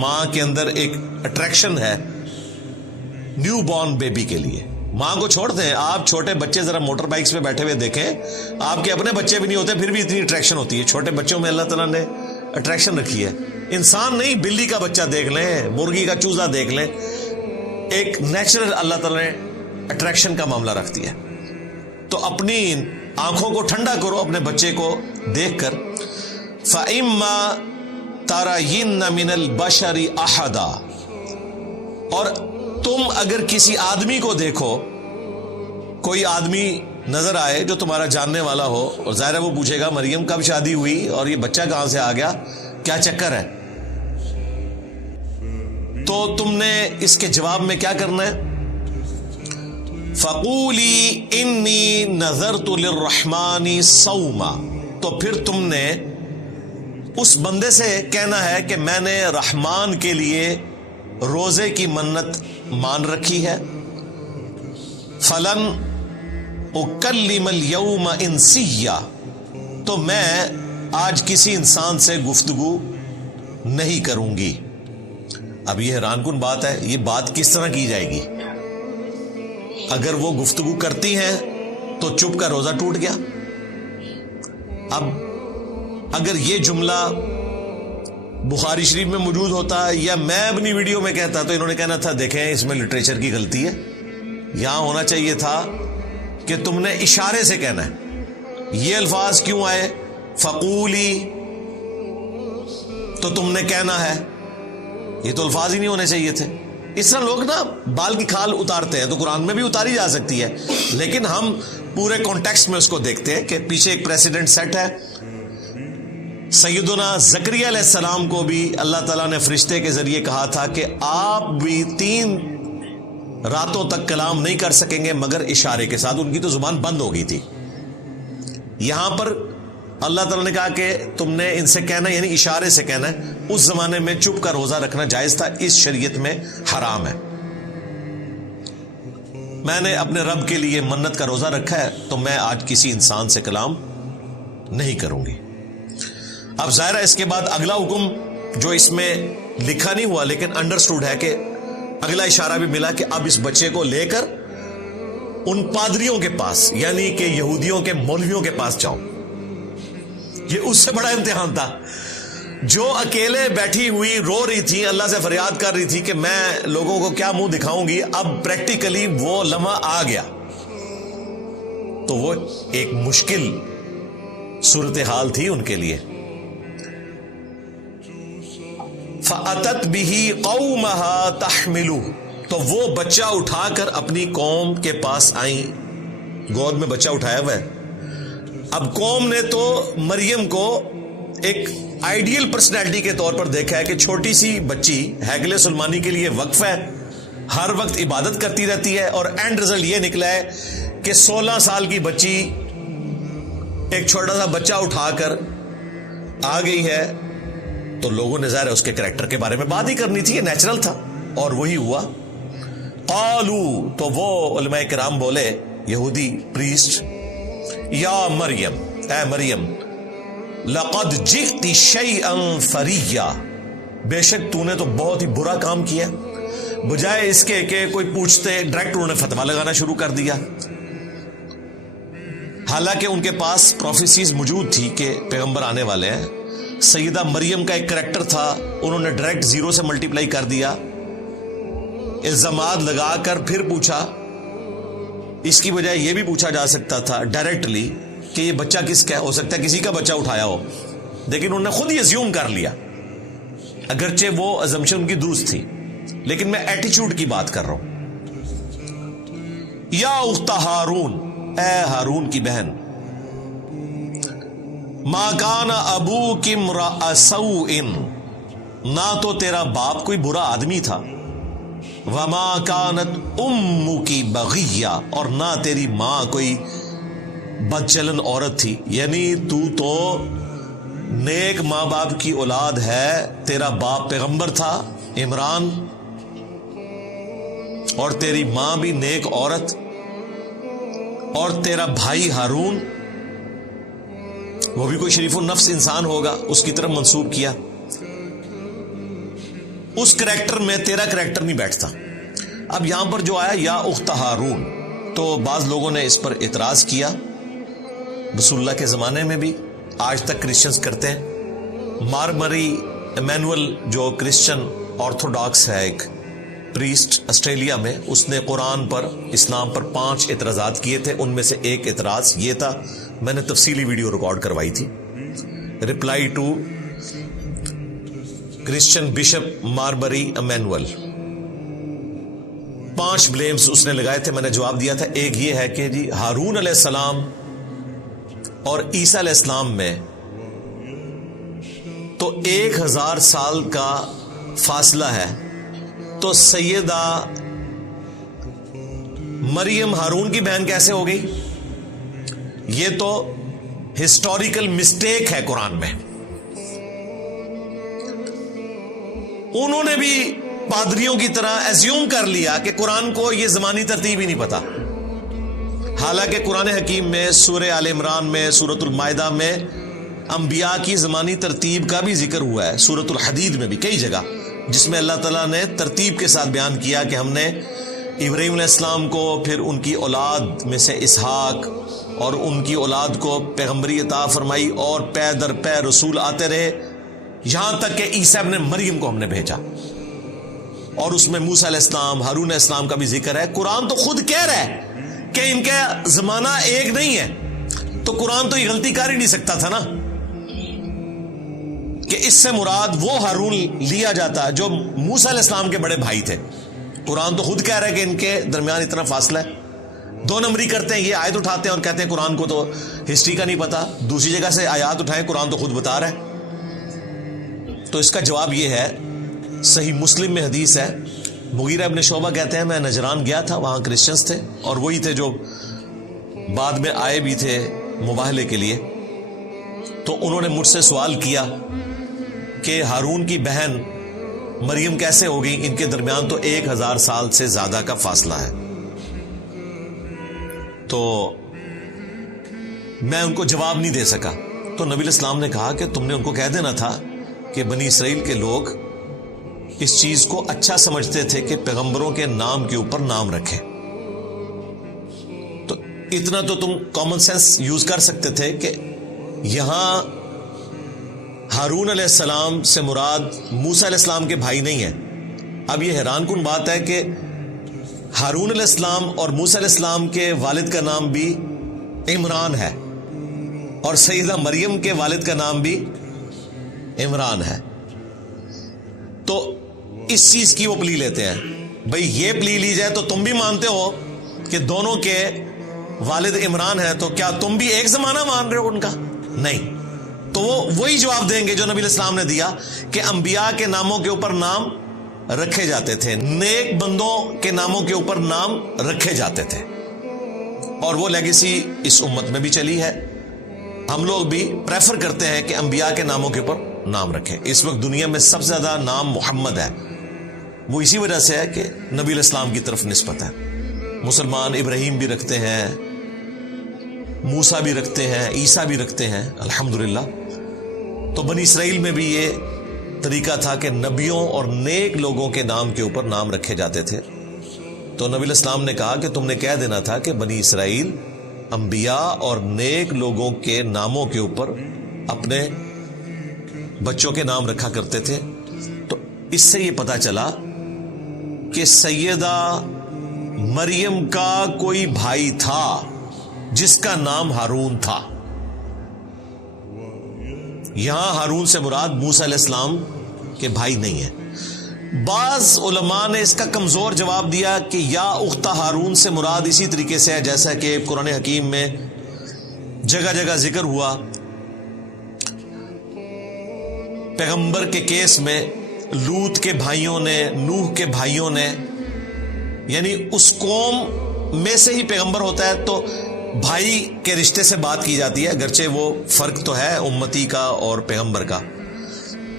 ماں کے اندر ایک اٹریکشن ہے نیو بورن بیبی کے لیے، ماں کو چھوڑ دیں، آپ چھوٹے بچے ذرا موٹر بائکس پہ بیٹھے ہوئے دیکھیں، آپ کے اپنے بچے بھی نہیں ہوتے پھر بھی اتنی اٹریکشن ہوتی ہے. چھوٹے بچوں میں اللہ تعالیٰ نے اٹریکشن رکھی ہے. انسان نہیں، بلی کا بچہ دیکھ لیں، مرغی کا چوزا دیکھ لیں، ایک نیچرل اللہ تعالیٰ نے اٹریکشن کا معاملہ رکھتی ہے. تو اپنی آنکھوں کو ٹھنڈا کرو اپنے بچے کو دیکھ کر. فَإِمَّا تَرَيِنَّ مِنَ الْبَشَرِ أَحَدًا، اور تم اگر کسی آدمی کو دیکھو، کوئی آدمی نظر آئے جو تمہارا جاننے والا ہو، اور ظاہر ہے وہ پوچھے گا مریم کب شادی ہوئی اور یہ بچہ کہاں سے آ گیا، کیا چکر ہے، تو تم نے اس کے جواب میں کیا کرنا ہے؟ فَقُولِي إِنِّي نَذَرْتُ لِلرَّحْمَنِ صَوْمًا، تو پھر تم نے اس بندے سے کہنا ہے کہ میں نے رحمان کے لیے روزے کی منت مان رکھی ہے. فَلَنْ أُكَلِّمَ الْيَوْمَ إِنسِيًّا، تو میں آج کسی انسان سے گفتگو نہیں کروں گی. اب یہ حیران کن بات ہے، یہ بات کس طرح کی جائے گی؟ اگر وہ گفتگو کرتی ہیں تو چپ کا روزہ ٹوٹ گیا. اب اگر یہ جملہ بخاری شریف میں موجود ہوتا یا میں اپنی ویڈیو میں کہتا تو انہوں نے کہنا تھا دیکھیں اس میں لٹریچر کی غلطی ہے، یہاں ہونا چاہیے تھا کہ تم نے اشارے سے کہنا ہے. یہ الفاظ کیوں آئے؟ فقولی، تو تم نے کہنا ہے، یہ تو الفاظ ہی نہیں ہونے چاہیے تھے. اس طرح لوگ نا بال کی کھال اتارتے ہیں، تو قرآن میں بھی اتاری جا سکتی ہے، لیکن ہم پورے کانٹیکسٹ میں اس کو دیکھتے ہیں کہ پیچھے ایک پریسیڈنٹ سیٹ ہے. سیدنا زکریا علیہ السلام کو بھی اللہ تعالیٰ نے فرشتے کے ذریعے کہا تھا کہ آپ بھی 3 راتوں تک کلام نہیں کر سکیں گے مگر اشارے کے ساتھ، ان کی تو زبان بند ہو گئی تھی. یہاں پر اللہ تعالیٰ نے کہا کہ تم نے ان سے کہنا، یعنی اشارے سے کہنا ہے. اس زمانے میں چپ کا روزہ رکھنا جائز تھا، اس شریعت میں حرام ہے. میں نے اپنے رب کے لیے منت کا روزہ رکھا ہے تو میں آج کسی انسان سے کلام نہیں کروں گی. اب ظاہر ہے اس کے بعد اگلا حکم جو اس میں لکھا نہیں ہوا لیکن انڈرسٹوڈ ہے کہ اگلا اشارہ بھی ملا کہ اب اس بچے کو لے کر ان پادریوں کے پاس، یعنی کہ یہودیوں کے مولویوں کے پاس جاؤ. یہ اس سے بڑا امتحان تھا. جو اکیلے بیٹھی ہوئی رو رہی تھی، اللہ سے فریاد کر رہی تھی کہ میں لوگوں کو کیا منہ دکھاؤں گی، اب پریکٹیکلی وہ لمحہ آ گیا. تو وہ ایک مشکل صورتحال تھی ان کے لیے. فَأَتَتْ بِهِ قَوْمَهَا تَحْمِلُهُ، تو وہ بچہ اٹھا کر اپنی قوم کے پاس آئیں، گود میں بچہ اٹھایا ہوا ہے. اب قوم نے تو مریم کو ایک آئیڈیل پرسنالٹی کے طور پر دیکھا ہے کہ چھوٹی سی بچی ہیکل سلیمانی کے لیے وقف ہے، ہر وقت عبادت کرتی رہتی ہے، اور اینڈ رزلٹ یہ نکلا ہے کہ 16 سال کی بچی ایک چھوٹا سا بچہ اٹھا کر آ گئی ہے. تو لوگوں نے ظاہر اس کے کریکٹر کے بارے میں بات ہی کرنی تھی، یہ نیچرل تھا، اور وہی ہوا. قالو، تو وہ علماء کرام بولے، یہودی پریسٹ، یا مریم، اے مریم، لقد جئت شیئا فریا، بے شک تو نے تو بہت ہی برا کام کیا. بجائے اس کے کہ کوئی پوچھتے، ڈائریکٹ انہوں نے فتویٰ لگانا شروع کر دیا. حالانکہ ان کے پاس پروفیسیز موجود تھی کہ پیغمبر آنے والے ہیں. سیدہ مریم کا ایک کریکٹر تھا، انہوں نے ڈائریکٹ 0 سے ملٹیپلائی کر دیا، الزامات لگا کر پھر پوچھا. اس کی بجائے یہ بھی پوچھا جا سکتا تھا ڈائریکٹلی کہ یہ بچہ کس کا ہے، ہو سکتا ہے کسی کا بچہ اٹھایا ہو، لیکن انہوں نے خود ہی ازیوم کر لیا، اگرچہ وہ ازمپشن ان کی درست تھی، لیکن میں ایٹیچیوڈ کی بات کر رہا ہوں. یا اخت ہارون، اے ہارون کی بہن، ما کان ابوک امرأ سوء، نہ تو تیرا باپ کوئی برا آدمی تھا، وما کانت امک بغیہ، اور نہ تیری ماں کوئی بدچلن عورت تھی. یعنی تو نیک ماں باپ کی اولاد ہے، تیرا باپ پیغمبر تھا عمران، اور تیری ماں بھی نیک عورت، اور تیرا بھائی ہارون وہ بھی کوئی شریف النفس انسان ہوگا، اس کی طرف منسوب کیا. اس کریکٹر میں تیرا کریکٹر نہیں بیٹھتا. اب یہاں پر جو آیا یا اخت ہارون، تو بعض لوگوں نے اس پر اعتراض کیا، رسول اللہ کے زمانے میں بھی، آج تک کرسچنز کرتے ہیں۔ مارمری ایمینول جو کرسچن آرتھوڈاکس ہے، ایک پریسٹ آسٹریلیا میں، اس نے قرآن پر، اسلام پر 5 اعتراضات کیے تھے۔ ان میں سے ایک اعتراض یہ تھا، میں نے تفصیلی ویڈیو ریکارڈ کروائی تھی، reply to Christian bishop Mar Mari Emmanuel. 5 blames اس نے لگائے تھے، میں نے جواب دیا تھا۔ ایک یہ ہے کہ جی ہارون علیہ السلام اور عیسیٰ علیہ السلام میں تو 1000 سال کا فاصلہ ہے، تو سیدہ مریم ہارون کی بہن کیسے ہو گئی؟ یہ تو ہسٹوریکل مسٹیک ہے قرآن میں۔ انہوں نے بھی پادریوں کی طرح ایزیوم کر لیا کہ قرآن کو یہ زمانی ترتیب ہی نہیں پتا، حالانکہ قرآن حکیم میں سورہ آل عمران میں، سورۃ المائدہ میں انبیاء کی زمانی ترتیب کا بھی ذکر ہوا ہے، سورۃ الحدید میں بھی کئی جگہ، جس میں اللہ تعالیٰ نے ترتیب کے ساتھ بیان کیا کہ ہم نے ابراہیم علیہ السلام کو، پھر ان کی اولاد میں سے اسحاق، اور ان کی اولاد کو پیغمبری عطا فرمائی، اور پے در پے رسول آتے رہے، یہاں تک کہ عیسیٰ ابن مریم کو ہم نے بھیجا، اور اس میں موسیٰ علیہ السلام، ہارون علیہ السلام کا بھی ذکر ہے۔ قرآن تو خود کہہ رہا ہے کہ ان کا زمانہ ایک نہیں ہے، تو قرآن تو یہ غلطی کر ہی نہیں سکتا تھا نا کہ اس سے مراد وہ ہارون لیا جاتا جو موسیٰ علیہ السلام کے بڑے بھائی تھے۔ قرآن تو خود کہہ رہا ہے کہ ان کے درمیان اتنا فاصلہ ہے۔ 2 نمبری کرتے ہیں، یہ آیت اٹھاتے ہیں اور کہتے ہیں قرآن کو تو ہسٹری کا نہیں پتا، دوسری جگہ سے آیات اٹھائیں، قرآن تو خود بتا رہا ہے۔ تو اس کا جواب یہ ہے، صحیح مسلم میں حدیث ہے، مغیرہ ابن شعبہ کہتے ہیں میں نجران گیا تھا، وہاں کرسچنز تھے، اور وہی تھے جو بعد میں آئے بھی تھے مباہلے کے لیے، تو انہوں نے مجھ سے سوال کیا کہ ہارون کی بہن مریم کیسے ہو گئی، ان کے درمیان تو 1000 سال سے زیادہ کا فاصلہ ہے۔ تو میں ان کو جواب نہیں دے سکا، تو نبی علیہ السلام نے کہا کہ تم نے ان کو کہہ دینا تھا کہ بنی اسرائیل کے لوگ اس چیز کو اچھا سمجھتے تھے کہ پیغمبروں کے نام کے اوپر نام رکھیں، تو اتنا تو تم کامن سینس یوز کر سکتے تھے کہ یہاں ہارون علیہ السلام سے مراد موسیٰ علیہ السلام کے بھائی نہیں ہیں۔ اب یہ حیران کن بات ہے کہ ہارون علیہ السلام اور موسیٰ علیہ السلام کے والد کا نام بھی عمران ہے، اور سیدہ مریم کے والد کا نام بھی عمران ہے، تو اس چیز کی وہ پلی لیتے ہیں۔ بھئی یہ پلی لی جائے تو تم بھی مانتے ہو کہ دونوں کے والد عمران ہیں، تو کیا تم بھی ایک زمانہ مان رہے ہو ان کا؟ نہیں، تو وہ وہی جواب دیں گے جو نبی علیہ السلام نے دیا کہ انبیاء کے ناموں کے اوپر نام رکھے جاتے تھے، نیک بندوں کے ناموں کے اوپر نام رکھے جاتے تھے، اور وہ لیگیسی اس امت میں بھی چلی ہے۔ ہم لوگ بھی پریفر کرتے ہیں کہ انبیاء کے ناموں کے اوپر نام رکھیں۔ اس وقت دنیا میں سب سے زیادہ نام محمد ہے، وہ اسی وجہ سے ہے کہ نبی علیہ السلام کی طرف نسبت ہے۔ مسلمان ابراہیم بھی رکھتے ہیں، موسیٰ بھی رکھتے ہیں، عیسیٰ بھی رکھتے ہیں، الحمدللہ۔ تو بنی اسرائیل میں بھی یہ طریقہ تھا کہ نبیوں اور نیک لوگوں کے نام کے اوپر نام رکھے جاتے تھے۔ تو نبی علیہ السلام نے کہا کہ تم نے کہہ دینا تھا کہ بنی اسرائیل انبیاء اور نیک لوگوں کے ناموں کے اوپر اپنے بچوں کے نام رکھا کرتے تھے۔ تو اس سے یہ پتا چلا کہ سیدہ مریم کا کوئی بھائی تھا جس کا نام ہارون تھا۔ یہاں ہارون سے مراد موسیٰ علیہ السلام کے بھائی نہیں ہیں۔ بعض علماء نے اس کا کمزور جواب دیا کہ یا اختہ ہارون سے مراد اسی طریقے سے ہے جیسا کہ قرآن حکیم میں جگہ جگہ ذکر ہوا۔ پیغمبر کے کیس میں لوط کے بھائیوں نے، نوح کے بھائیوں نے، یعنی اس قوم میں سے ہی پیغمبر ہوتا ہے، تو بھائی کے رشتے سے بات کی جاتی ہے، اگرچہ وہ فرق تو ہے امتی کا اور پیغمبر کا۔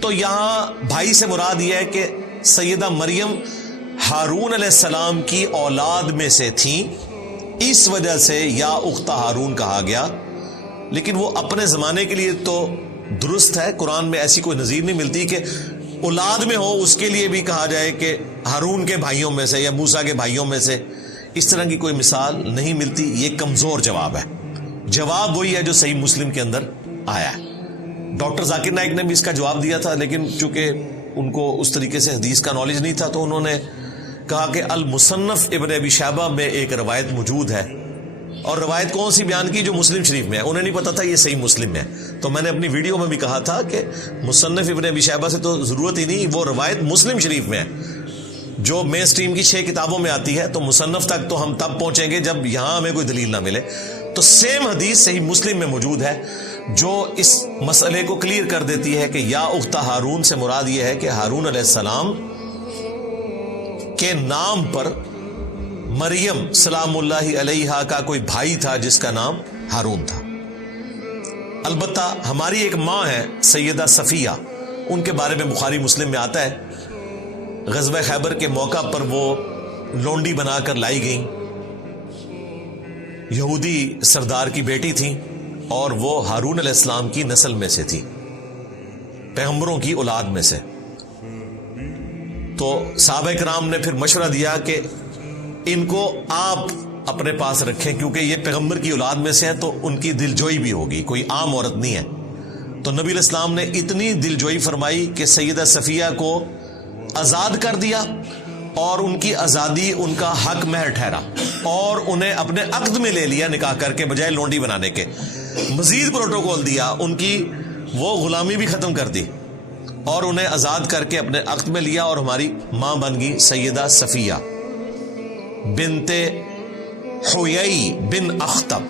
تو یہاں بھائی سے مراد یہ ہے کہ سیدہ مریم ہارون علیہ السلام کی اولاد میں سے تھیں، اس وجہ سے یا اختہ ہارون کہا گیا۔ لیکن وہ اپنے زمانے کے لیے تو درست ہے، قرآن میں ایسی کوئی نظیر نہیں ملتی کہ اولاد میں ہو اس کے لیے بھی کہا جائے کہ ہارون کے بھائیوں میں سے یا موسیٰ کے بھائیوں میں سے، اس طرح کی کوئی مثال نہیں ملتی. یہ کمزور جواب ہے. جواب وہی ہے جو صحیح مسلم کے اندر آیا ہے. ڈاکٹر ذاکر نائک نے بھی اس کا جواب دیا تھا، لیکن چونکہ ان کو اس طریقے سے حدیث کا نالج نہیں تھا تو انہوں نے کہا کہ المصنف ابن ابی شیبہ میں ایک روایت موجود ہے، اور روایت کون سی بیان کی؟ جو مسلم شریف میں ہے. انہیں نہیں پتا تھا یہ صحیح مسلم میں ہے. تو میں نے اپنی ویڈیو میں بھی کہا تھا کہ مصنف ابن ابی شیبہ سے تو ضرورت ہی نہیں، وہ روایت مسلم شریف میں ہے جو مین سٹریم کی 6 کتابوں میں آتی ہے. تو مصنف تک تو ہم تب پہنچیں گے جب یہاں ہمیں کوئی دلیل نہ ملے. تو سیم حدیث صحیح مسلم میں موجود ہے جو اس مسئلے کو کلیئر کر دیتی ہے کہ یا اخت ہارون سے مراد یہ ہے کہ ہارون علیہ السلام کے نام پر مریم سلام اللہ علیہا کا کوئی بھائی تھا جس کا نام ہارون تھا. البتہ ہماری ایک ماں ہے سیدہ صفیہ، ان کے بارے میں بخاری مسلم میں آتا ہے غزوہ خیبر کے موقع پر وہ لونڈی بنا کر لائی گئیں. یہودی سردار کی بیٹی تھیں اور وہ ہارون علیہ السلام کی نسل میں سے تھی، پیغمبروں کی اولاد میں سے. تو صحابہ کرام نے پھر مشورہ دیا کہ ان کو آپ اپنے پاس رکھیں کیونکہ یہ پیغمبر کی اولاد میں سے ہیں تو ان کی دلجوئی بھی ہوگی، کوئی عام عورت نہیں ہے. تو نبی علیہ السلام نے اتنی دلجوئی فرمائی کہ سیدہ صفیہ کو آزاد کر دیا، اور ان کی آزادی ان کا حق مہر ٹھہرا، اور انہیں اپنے عقد میں لے لیا نکاح کر کے بجائے لونڈی بنانے کے. مزید پروٹوکول دیا، ان کی وہ غلامی بھی ختم کر دی اور انہیں آزاد کر کے اپنے عقد میں لیا، اور ہماری ماں بن گئی سیدہ صفیہ بنت حیی بن اخطب.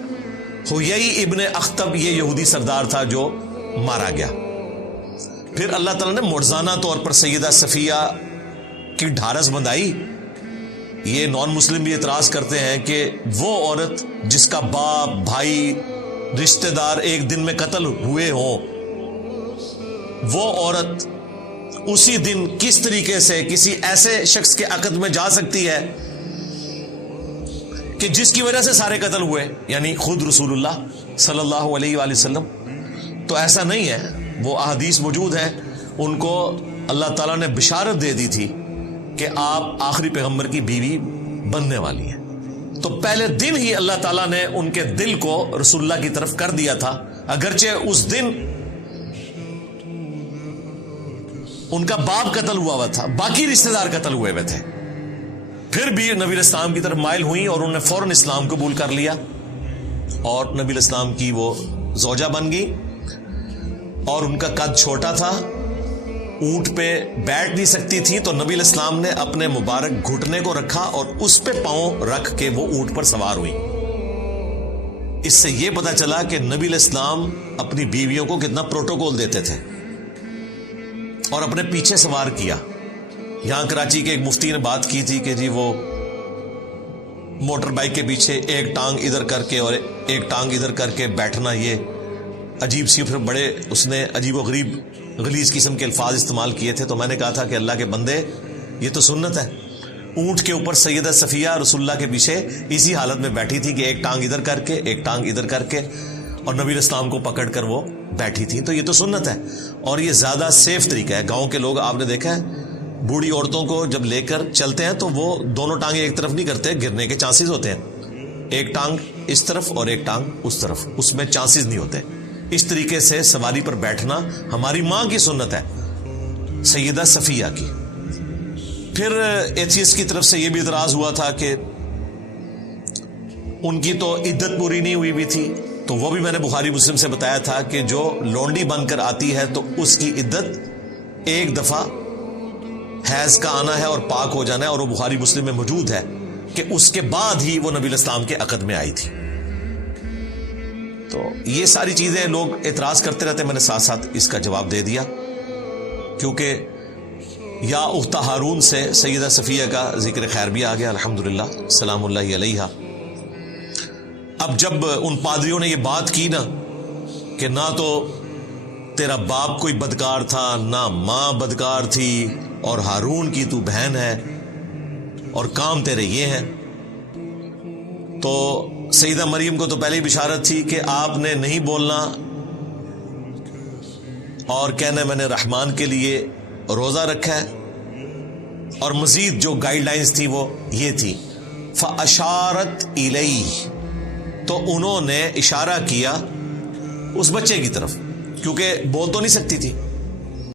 حیی ابن اخطب یہ یہودی سردار تھا جو مارا گیا. پھر اللہ تعالیٰ نے معجزانہ طور پر سیدہ صفیہ کی ڈھارس بندھائی. یہ نان مسلم بھی اعتراض کرتے ہیں کہ وہ عورت جس کا باپ، بھائی، رشتہ دار ایک دن میں قتل ہوئے ہوں، وہ عورت اسی دن کس طریقے سے کسی ایسے شخص کے عقد میں جا سکتی ہے کہ جس کی وجہ سے سارے قتل ہوئے، یعنی خود رسول اللہ صلی اللہ علیہ وآلہ وسلم. تو ایسا نہیں ہے، وہ احادیث موجود ہیں. ان کو اللہ تعالیٰ نے بشارت دے دی تھی کہ آپ آخری پیغمبر کی بیوی بننے والی ہیں. تو پہلے دن ہی اللہ تعالیٰ نے ان کے دل کو رسول اللہ کی طرف کر دیا تھا، اگرچہ اس دن ان کا باپ قتل ہوا تھا، باقی رشتہ دار قتل ہوئے تھے. پھر بھی نبی علیہ السلام کی طرف مائل ہوئیں اور انہوں نے فوراً اسلام قبول کر لیا اور نبی علیہ السلام کی وہ زوجہ بن گئی. اور ان کا قد چھوٹا تھا، اونٹ پہ بیٹھ نہیں سکتی تھی، تو نبی علیہ السلام نے اپنے مبارک گھٹنے کو رکھا اور اس پہ پاؤں رکھ کے وہ اونٹ پر سوار ہوئی. اس سے یہ پتا چلا کہ نبی علیہ السلام اپنی بیویوں کو کتنا پروٹوکول دیتے تھے اور اپنے پیچھے سوار کیا. یہاں کراچی کے ایک مفتی نے بات کی تھی کہ جی وہ موٹر بائک کے پیچھے ایک ٹانگ ادھر کر کے اور ایک ٹانگ ادھر کر کے بیٹھنا یہ عجیب سی، پھر بڑے اس نے عجیب و غریب غلیظ قسم کے الفاظ استعمال کیے تھے. تو میں نے کہا تھا کہ اللہ کے بندے یہ تو سنت ہے. اونٹ کے اوپر سیدہ صفیہ رسول اللہ کے پیچھے اسی حالت میں بیٹھی تھی کہ ایک ٹانگ ادھر کر کے ایک ٹانگ ادھر کر کے، اور نبی علیہ السلام کو پکڑ کر وہ بیٹھی تھی. تو یہ تو سنت ہے اور یہ زیادہ سیف طریقہ ہے. گاؤں کے لوگ آپ نے دیکھا ہے بوڑھی عورتوں کو جب لے کر چلتے ہیں تو وہ دونوں ٹانگیں ایک طرف نہیں کرتے، گرنے کے چانسز ہوتے ہیں. ایک ٹانگ اس طرف اور ایک ٹانگ اس طرف، اس میں چانسز نہیں ہوتے. اس طریقے سے سواری پر بیٹھنا ہماری ماں کی سنت ہے، سیدہ صفیہ کی. پھر ایتھیسٹ کی طرف سے یہ بھی اعتراض ہوا تھا کہ ان کی تو عدت پوری نہیں ہوئی بھی تھی. تو وہ بھی میں نے بخاری مسلم سے بتایا تھا کہ جو لونڈی بن کر آتی ہے تو اس کی عدت ایک دفعہ حیض کا آنا ہے اور پاک ہو جانا ہے، اور وہ بخاری مسلم میں موجود ہے کہ اس کے بعد ہی وہ نبی علیہ السلام کے عقد میں آئی تھی. تو یہ ساری چیزیں لوگ اعتراض کرتے رہتے، میں نے ساتھ ساتھ اس کا جواب دے دیا کیونکہ یا اخت ہارون سے سیدہ صفیہ کا ذکر خیر بھی آ گیا الحمدللہ سلام اللہ علیہا. اب جب ان پادریوں نے یہ بات کی نا کہ نہ تو تیرا باپ کوئی بدکار تھا نہ ماں بدکار تھی اور ہارون کی تو بہن ہے اور کام تیرے یہ ہیں، تو سیدہ مریم کو تو پہلے ہی بشارت تھی کہ آپ نے نہیں بولنا اور کہنا میں نے رحمان کے لیے روزہ رکھا ہے، اور مزید جو گائیڈ لائنز تھی وہ یہ تھی فاشارت الیہ، تو انہوں نے اشارہ کیا اس بچے کی طرف، کیونکہ بول تو نہیں سکتی تھی،